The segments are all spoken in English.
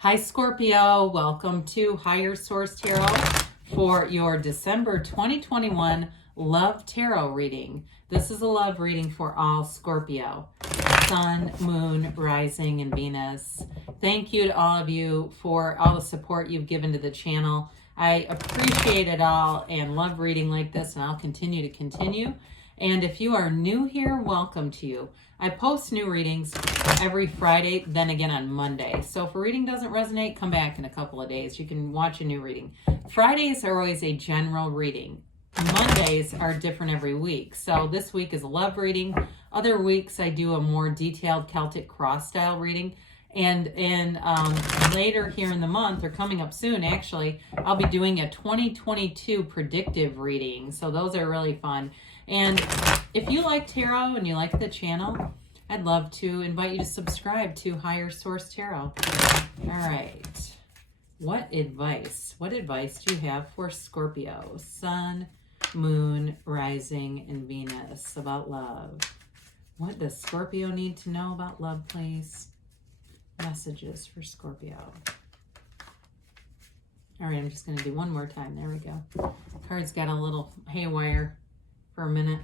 Hi Scorpio, welcome to Higher Source Tarot for your December 2021 Love Tarot reading. This is a love reading for all Scorpio, Sun, Moon, Rising, and Venus. Thank you to all of you for all the support you've given to the channel. I appreciate it all and love reading like this, and I'll continue. And if you are new here, welcome to you. I post new readings every Friday, then again on Monday. So if a reading doesn't resonate, come back in a couple of days. You can watch a new reading. Fridays are always a general reading. Mondays are different every week. So this week is a love reading. Other weeks I do a more detailed Celtic cross style reading. And later here in the month, or coming up soon actually, I'll be doing a 2022 predictive reading. So those are really fun. And if you like tarot and you like the channel, I'd love to invite you to subscribe to Higher Source Tarot. All right. What advice do you have for Scorpio, Sun, Moon, Rising, and Venus about love? What does Scorpio need to know about love, please? Messages for Scorpio. All right, I'm just going to do one more time. There we go. Card's got a little haywire for a minute.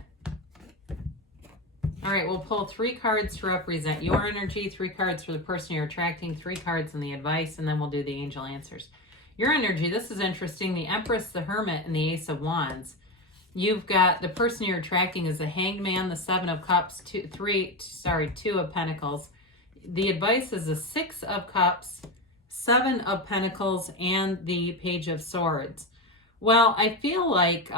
All right, we'll pull 3 cards to represent your energy, 3 cards for the person you're attracting, 3 cards in the advice, and then we'll do the angel answers. Your energy, this is interesting. The Empress, the Hermit, and the Ace of Wands. You've got the person you're attracting is the Hanged Man, the 7 of Cups, 2 of Pentacles. The advice is the 6 of Cups, 7 of Pentacles, and the Page of Swords. Well, I feel like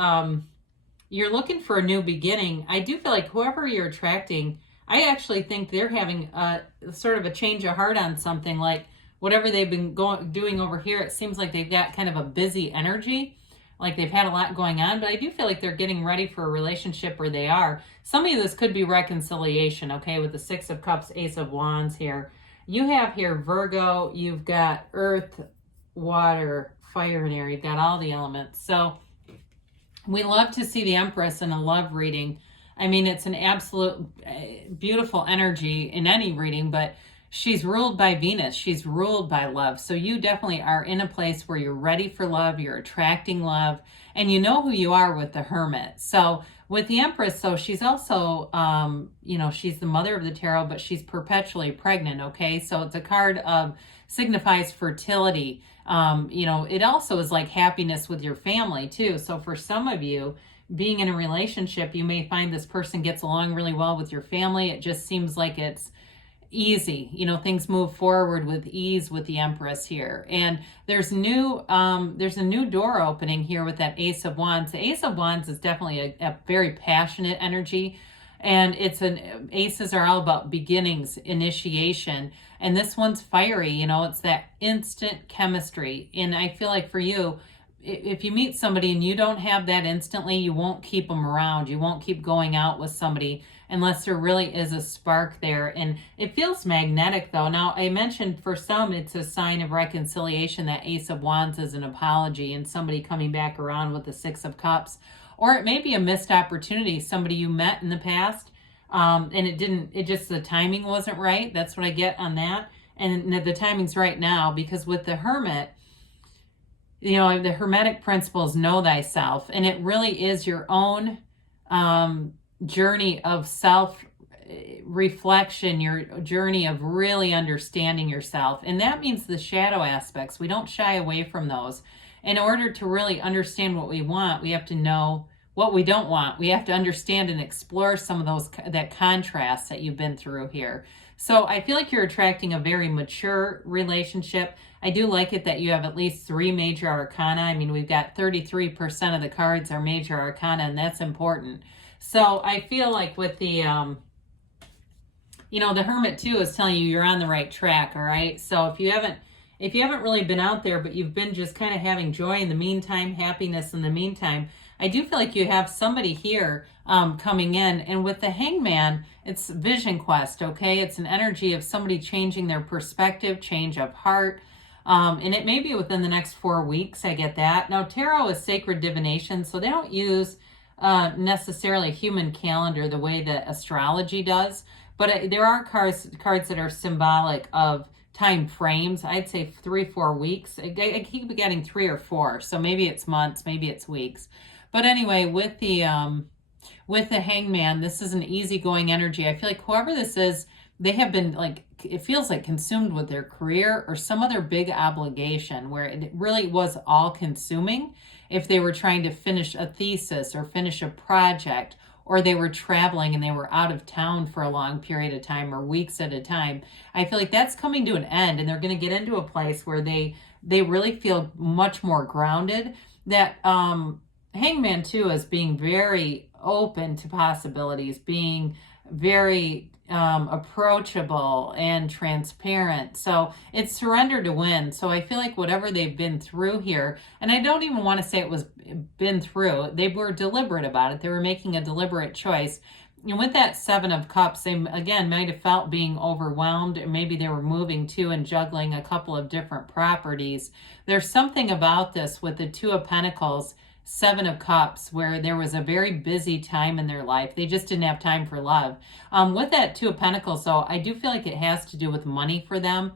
you're looking for a new beginning. I do feel like whoever you're attracting, I actually think they're having a sort of a change of heart on something, like whatever they've been doing over here. It seems like they've got kind of a busy energy, like they've had a lot going on, but I do feel like they're getting ready for a relationship where they are. Some of this could be reconciliation, okay, with the 6 of Cups, Ace of Wands here. You have here Virgo, you've got earth, water, fire, and air. You've got all the elements. So we love to see the Empress in a love reading. I mean, it's an absolute beautiful energy in any reading, but she's ruled by Venus. She's ruled by love. So you definitely are in a place where you're ready for love. You're attracting love, and you know who you are with the Hermit. So with the Empress, so she's also, she's the mother of the tarot, but she's perpetually pregnant, okay? So it's a card of signifies fertility. It also is like happiness with your family too. So for some of you, being in a relationship, you may find this person gets along really well with your family. It just seems like it's easy. Things move forward with ease with the Empress here. And there's a new door opening here with that Ace of Wands. The Ace of Wands is definitely a very passionate energy. And aces are all about beginnings, initiation. And this one's fiery, it's that instant chemistry. And I feel like for you, if you meet somebody and you don't have that instantly, you won't keep them around. You won't keep going out with somebody unless there really is a spark there. And it feels magnetic though. Now, I mentioned for some, it's a sign of reconciliation. That Ace of Wands is an apology and somebody coming back around with the 6 of Cups. Or it may be a missed opportunity, somebody you met in the past, and the timing wasn't right. That's what I get on that. And the timing's right now, because with the Hermit, the Hermetic principles, know thyself. And it really is your own journey of self-reflection, your journey of really understanding yourself. And that means the shadow aspects. We don't shy away from those. In order to really understand what we want, we have to know what we don't want. We have to understand and explore some of that contrast that you've been through here. So I feel like you're attracting a very mature relationship. I do like it that you have at least 3 major arcana. I mean, we've got 33% of the cards are major arcana, and that's important. So I feel like with the, the Hermit too is telling you you're on the right track, all right? So if you haven't really been out there, but you've been just kind of having joy in the meantime, happiness in the meantime, I do feel like you have somebody here coming in. And with the Hangman, it's vision quest, okay? It's an energy of somebody changing their perspective, change of heart. And it may be within the next 4 weeks, I get that. Now, tarot is sacred divination, so they don't use necessarily human calendar the way that astrology does. But there are cards that are symbolic of time frames. I'd say 3-4 weeks. I keep getting 3 or 4, so maybe it's months, maybe it's weeks. But anyway, with the Hangman, this is an easygoing energy. I feel like whoever this is, they have been like, it feels like consumed with their career or some other big obligation where it really was all consuming. If they were trying to finish a thesis or finish a project, or they were traveling and they were out of town for a long period of time or weeks at a time, I feel like that's coming to an end, and they're going to get into a place where they really feel much more grounded. That Hangman too is being very open to possibilities, being very approachable and transparent. So it's surrender to win. So I feel like whatever they've been through here, and I don't even want to say it was been through, they were deliberate about it. They were making a deliberate choice. And with that 7 of Cups, they again might have felt being overwhelmed, or maybe they were moving to and juggling a couple of different properties. There's something about this with the 2 of Pentacles, 7 of Cups, where there was a very busy time in their life. They just didn't have time for love. With that 2 of Pentacles, though, I do feel like it has to do with money for them.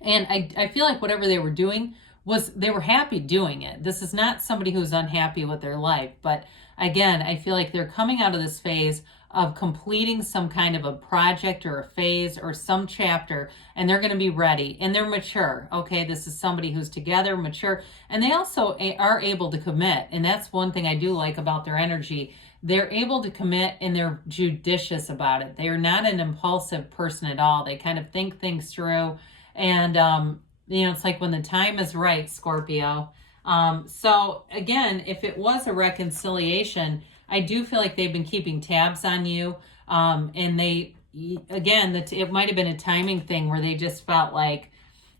And I feel like whatever they were doing was, they were happy doing it. This is not somebody who's unhappy with their life. But again, I feel like they're coming out of this phase of completing some kind of a project or a phase or some chapter, and they're going to be ready, and they're mature. Okay, this is somebody who's together, mature, and they also are able to commit. And that's one thing I do like about their energy. They're able to commit, and they're judicious about it. They are not an impulsive person at all. They kind of think things through, and you know, it's like when the time is right, Scorpio. So again, if it was a reconciliation, I do feel like they've been keeping tabs on you. And they, again, it might have been a timing thing where they just felt like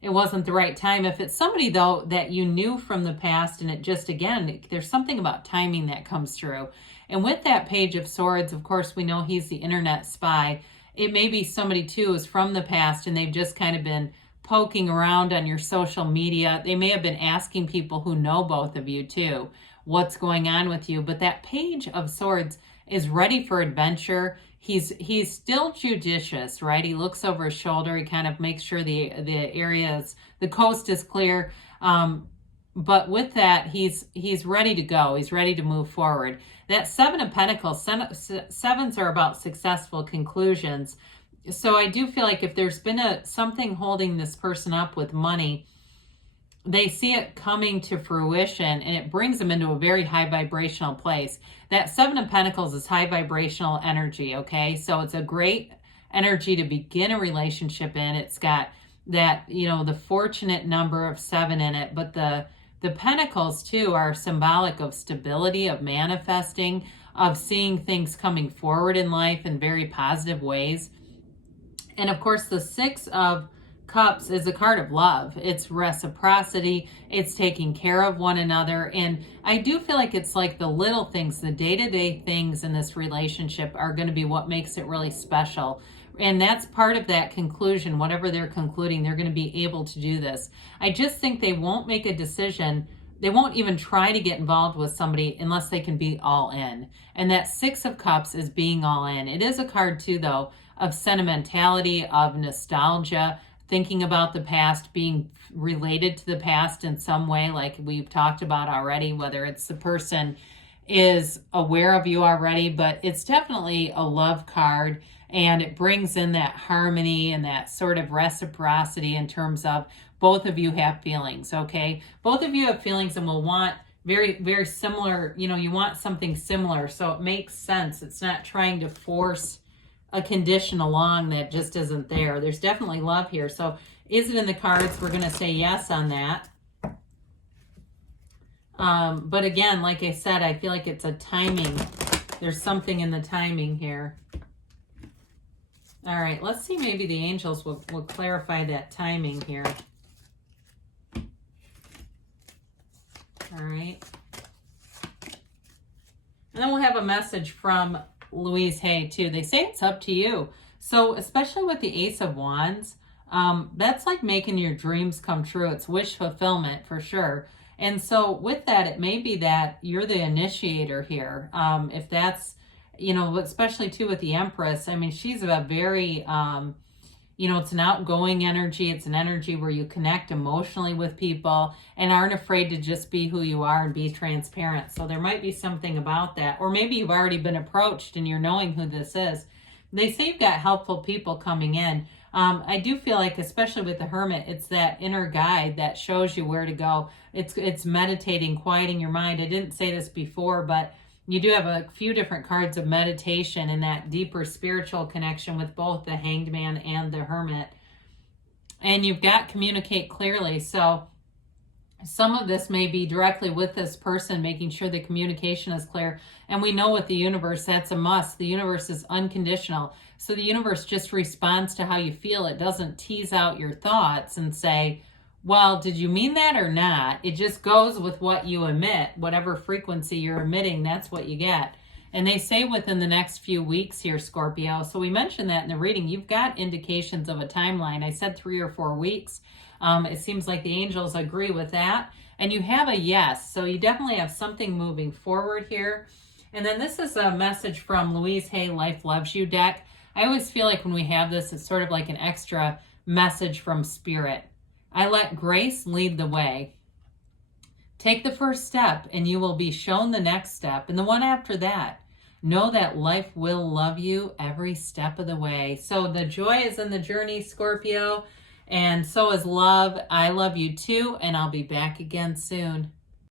it wasn't the right time. If it's somebody, though, that you knew from the past, and it just, again, there's something about timing that comes through. And with that Page of Swords, of course, we know he's the internet spy. It may be somebody, too, who's from the past, and they've just kind of been poking around on your social media. They may have been asking people who know both of you, too, what's going on with you. But that Page of Swords is ready for adventure. He's still judicious, right? He looks over his shoulder. He kind of makes sure the areas, the coast is clear. But with that, he's ready to go. He's ready to move forward. That 7 of Pentacles, sevens are about successful conclusions. So I do feel like if there's been something holding this person up with money, they see it coming to fruition, and it brings them into a very high vibrational place. That 7 of Pentacles is high vibrational energy, okay? So it's a great energy to begin a relationship in. It's got that, you know, the fortunate number of 7 in it, but the Pentacles, too, are symbolic of stability, of manifesting, of seeing things coming forward in life in very positive ways. And, of course, the 6 of Cups is a card of love. It's reciprocity. It's taking care of one another. And I do feel like it's like the little things, the day-to-day things in this relationship are going to be what makes it really special. And that's part of that conclusion. Whatever they're concluding, they're going to be able to do this. I just think they won't make a decision. They won't even try to get involved with somebody unless they can be all in. And that 6 of Cups is being all in. It is a card, too, though, of sentimentality, of nostalgia, thinking about the past, being related to the past in some way, like we've talked about already, whether it's the person is aware of you already, but it's definitely a love card, and it brings in that harmony and that sort of reciprocity in terms of both of you have feelings, okay? Both of you have feelings and will want very, very similar, you know, you want something similar, so it makes sense. It's not trying to force a condition along that just isn't there. There's definitely love here. So is it in the cards? We're going to say yes on that. But again, like I said, I feel like it's a timing. There's something in the timing here. All right, let's see, maybe the angels will clarify that timing here. All right. And then we'll have a message from Louise Hay, too. They say it's up to you. So especially with the Ace of Wands, that's like making your dreams come true. It's wish fulfillment for sure. And so with that, it may be that you're the initiator here. If that's, you know, especially too with the Empress, I mean, she's a very, You know, it's an outgoing energy. It's an energy where you connect emotionally with people and aren't afraid to just be who you are and be transparent. So there might be something about that. Or maybe you've already been approached and you're knowing who this is. They say you've got helpful people coming in. I do feel like, especially with the Hermit, it's that inner guide that shows you where to go. It's meditating, quieting your mind. I didn't say this before, but you do have a few different cards of meditation and that deeper spiritual connection with both the Hanged Man and the Hermit. And you've got communicate clearly. So some of this may be directly with this person, making sure the communication is clear. And we know with the universe, that's a must. The universe is unconditional. So the universe just responds to how you feel. It doesn't tease out your thoughts and say, well, did you mean that or not? It just goes with what you emit. Whatever frequency you're emitting, that's what you get. And they say within the next few weeks here, Scorpio. So we mentioned that in the reading. You've got indications of a timeline. I said 3 or 4 weeks. It seems like the angels agree with that. And you have a yes. So you definitely have something moving forward here. And then this is a message from Louise Hay, Life Loves You deck. I always feel like when we have this, it's sort of like an extra message from Spirit. I let grace lead the way. Take the first step and you will be shown the next step and the one after that. Know that life will love you every step of the way. So the joy is in the journey, Scorpio, and so is love. I love you too, and I'll be back again soon.